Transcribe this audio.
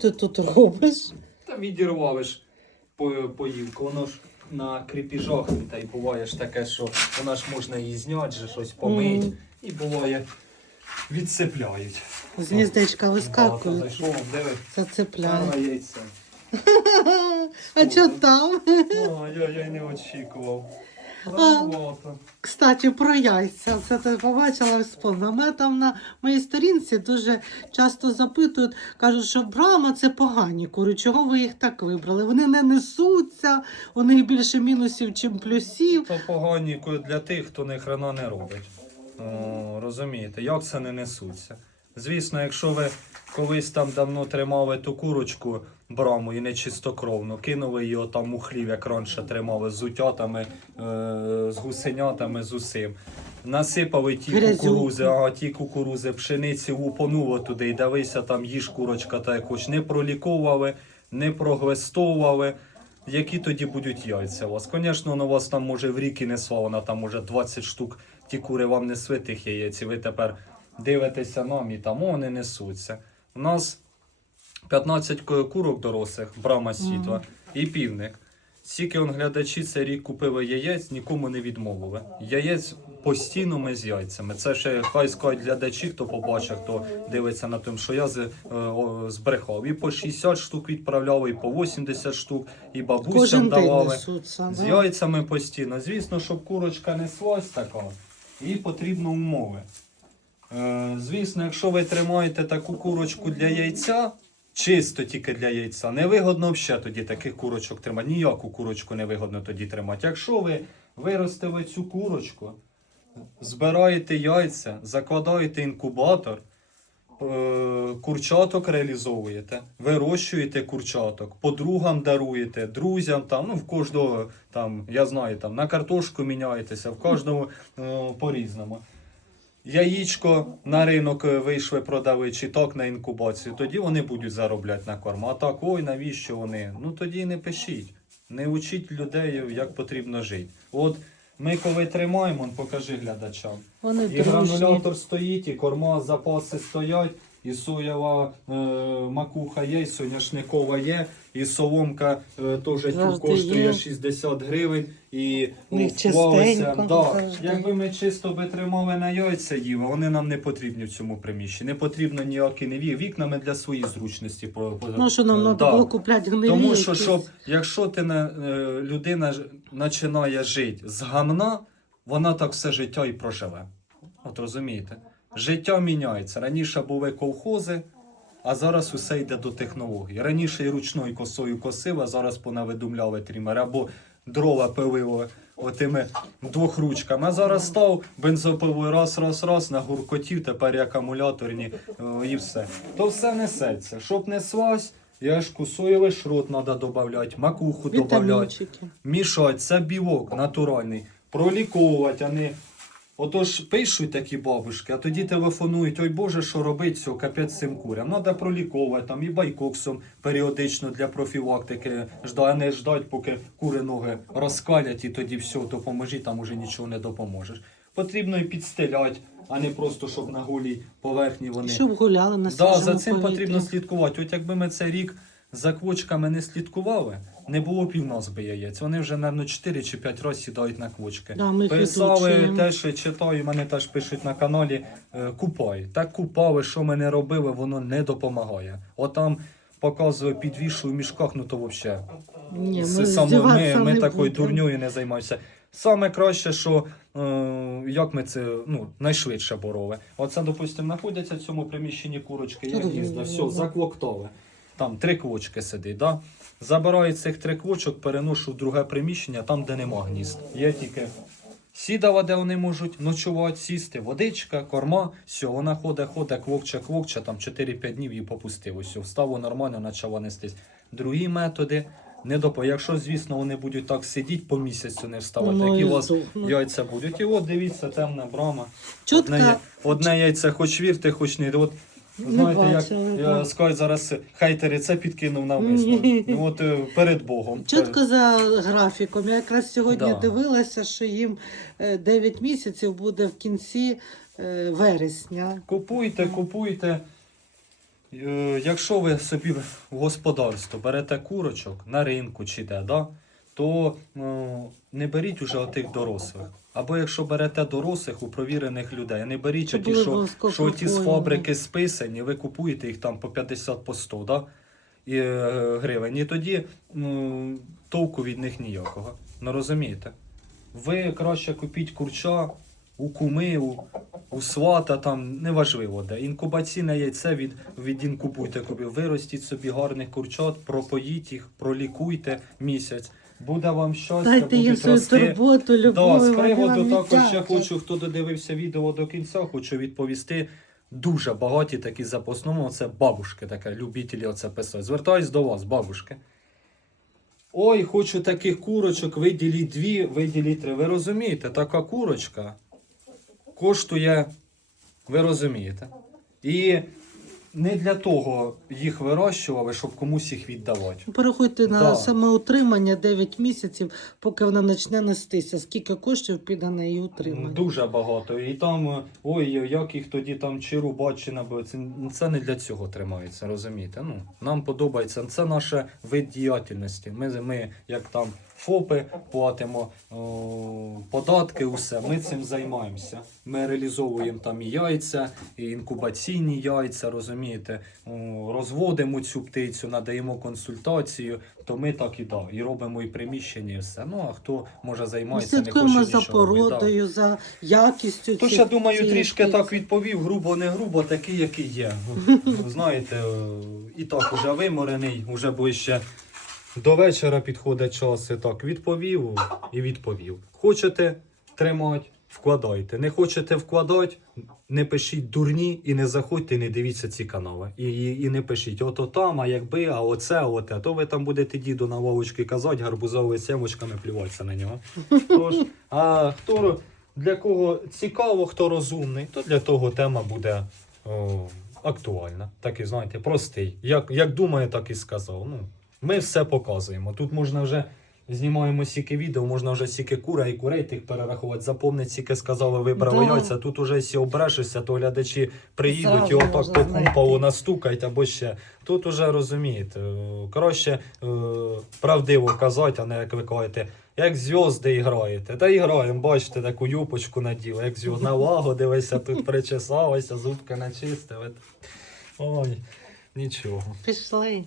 Ти тут робиш? Та по- поївку, воно ж на кріпіжах та й буває ж таке, що вона ж можна її зняти, же щось помить, Мгм. і буває відсипляють. З гніздечка Багато вискакують, Зайшов, диви, зацепляють. а яйце. А що там? О, я, я й не очікував. А. Кстати, про яйця. Це ти побачила вспомнила. Там на моїй сторінці дуже часто запитують, кажуть, що брама це погані кури. Чого ви їх так вибрали? Вони не несуться, у них більше мінусів, чим плюсів. То погані ко- для тих, хто ні хрена не робить. О, розумієте, як це не несуться? Звісно, якщо ви колись там давно тримали ту курочку браму і не чистокровну, кинули її там у хлів, як раніше тримали, з утятами, е, з гусенятами, з усім. Насипали ті кукурузи, а ті кукурузи, пшениці лупонуло туди і дивися, там їж курочка та якось не проліковували, не проглистовували. Які тоді будуть яйця у вас? Звісно, у вас там може в рік і несла, вона там може 20 штук ті кури вам несли тих яєць, і ви тепер дивитеся нам і там о, вони несуться. У нас 15 курок дорослих, брама світла і півник. Скільки он глядачі цей рік купили яєць, нікому не відмовили. Яєць постійно ми з яйцями. Це ще хай скажуть глядачі, хто побачив, хто дивиться на тому, що я з, е, о, збрехав. І по 60 штук відправляли, і по 80 штук, і бабусям давали. З яйцями постійно. Звісно, щоб курочка неслась така, їй потрібно умови. Е, звісно, якщо ви тримаєте таку курочку для яйця, чисто тільки для яйця, невигодно взагалі тоді таких курочок тримати. Ніяку курочку не вигодно тоді тримати. Якщо ви виростили цю курочку, збираєте яйця, закладаєте інкубатор, е, курчаток реалізовуєте, вирощуєте курчаток, подругам даруєте, друзям там, ну в кожного там, я знаю, там на картошку міняєтеся, в кожному е, по-різному. Яєчко на ринок е, вийшли, продали чіток так на інкубацію, тоді вони будуть заробляти на корм. А так, ой, навіщо вони? Ну тоді не пишіть. Не учіть людей, як потрібно жити. От ми коли тримаємо, покажи глядачам. Вони І дружні. гранулятор стоїть, і корма, запаси стоять, і соєва е, макуха є, і соняшникова є, і соломка е, теж коштує є. 60 гривень. І вклалися. чистенько Да. завжди. Якби ми чисто би тримали на яйця їли, вони нам не потрібні в цьому приміщенні. Не потрібно ніякі нові вікнами для своєї зручності. по- по- Ну, що нам е, треба да. було купляти гнилі Тому що, якісь. щоб, якщо ти не, е, людина ж- починає жити з гамна, вона так все життя і проживе. От розумієте? Життя міняється. Раніше були колхози, а зараз усе йде до технологій. Раніше і ручною косою косив, а зараз понавидумляли трімери. Або дрова пилило отими двох ручками. А зараз став бензопилою раз, раз, раз, нагуркотів, тепер і акумуляторні е, і все. То все несеться. Щоб неслась, я ж соєвий шрот треба додати, макуху додати, Вітамінчики. мішати, це білок натуральний, проліковувати, а не. Отож пишуть такі бабушки, а тоді телефонують, ой Боже, що робить, все, капець цим курям. Треба проліковувати там і байкоксом періодично для профілактики, а не ждать, поки кури ноги розкалять, і тоді все, допоможи, там уже нічого не допоможеш. Потрібно і підстеляти, а не просто, щоб на голій поверхні вони. Щоб гуляли на Да, за цим повітрі. потрібно слідкувати. От якби ми цей рік за квочками не слідкували, не було б і в нас би яєць. Вони вже, мабуть, 4 чи 5 разів сідають на квочки. Да, ми їх Писали відучуємо. теж читаю, мене теж пишуть на каналі е, Купай. Так купали, що ми не робили, воно не допомагає. Отам показую, підвішую в мішках, ну то взагалі. Ні, Це ми, само, ми, здіватися ми не такою будемо. дурньою не займаємося. Саме краще, що е, як ми це ну, найшвидше бороли. Оце, допустимо, знаходяться в цьому приміщенні курочки, є гнізда, все, заклоктове. Там три квочки сидить. Да? Забираю цих три квочок, переношу в друге приміщення, там, де нема гнізд. Є тільки сідала, де вони можуть ночувати, сісти, водичка, корма, все, вона ходить, ходить, квокче, квокче, там 4-5 днів її попустив. Ось, встало нормально, почала нестись. Другі методи. Не допо... Якщо, звісно, вони будуть так сидіти по місяцю не вставати, Ну, які у вас здохнуть. яйця будуть. І от дивіться, темна брама. Чутка, Одне, одне яйце хоч вірте, хоч не. От, знаєте, як бачила, да. скажу зараз хейтери це підкинув навмисно. Ну, От е, перед Богом. чутко за графіком. Я якраз сьогодні Да. дивилася, що їм е, 9 місяців буде в кінці е, вересня. Купуйте, купуйте. Е, Якщо ви собі в господарство берете курочок на ринку чи де, да, то е, не беріть уже отих дорослих. Або якщо берете дорослих у провірених людей, не беріть Щоб були що, що ті з фабрики списані, ви купуєте їх там по 50 по 100 да, і, е, гривень. І тоді ну, толку від них ніякого. Ну розумієте? Ви краще купіть курча у куми, у, у свата, там неважливо де. Інкубаційне яйце від, від інкубуйте кубі. Виростіть собі гарних курчат, пропоїть їх, пролікуйте місяць. Буде вам щастя, Дайте їм будуть свою рости. турботу, Да, з вони приводу вам також я віддячать. хочу, хто додивився відео до кінця, хочу відповісти. Дуже багаті такі за по основному це бабушки, таке, любителі оце писати. Звертаюсь до вас, бабушки. Ой, хочу таких курочок, виділіть дві, виділіть три. Ви розумієте, така курочка коштує, ви розумієте. І не для того їх вирощували, щоб комусь їх віддавати. Порахуйте на Да. самоутримання 9 місяців, поки вона почне нестися. Скільки коштів піде на її утримання? Дуже багато. І там, е, ой, як їх тоді там чи рубать, чи набивати. Це, це не для цього тримається, розумієте? Ну, нам подобається. Це наше вид діяльності. Ми, ми як там ФОПи платимо о, податки, усе. Ми цим займаємося. Ми реалізовуємо там і яйця, і інкубаційні яйця, розумієте? О, розводимо цю птицю, надаємо консультацію, то ми так і да, і робимо і приміщення, і все. Ну а хто може Ми займається, не хоче за нічого да. породою, за якістю. Тож цих- я думаю, трішки так відповів, грубо, не грубо, такий, який є. Знаєте, і так уже виморений, уже ближче до вечора підходить час. І так відповів і відповів. Хочете тримати, вкладайте. Не хочете вкладати, не пишіть дурні і не заходьте, і не дивіться ці канали. І, і, і не пишіть, ото там, а якби, а оце, а оте. То ви там будете діду на лавочки казати, гарбузовими семочками плюватися на нього. Тож, а хто для кого цікаво, хто розумний, то для того тема буде о, актуальна. Такий, знаєте, простий. Як, як думає, так і сказав. Ну, ми все показуємо. Тут можна вже знімаємо стільки відео, можна вже стільки кура і курей тих перерахувати. Запомнить, стільки сказали, вибрали Да. яйця. Тут уже якщо обрешешся, то глядачі приїдуть Зразу і отак можна по знайти. настукають або ще. Тут уже розумієте. е, Коротше, е, правдиво казати, а не як ви кажете, як зв'язди граєте. Та і граємо, бачите, таку юпочку наділи, як зв'язд налагодилися, тут причесалися, зубки начистили. Ой, нічого. Пішли.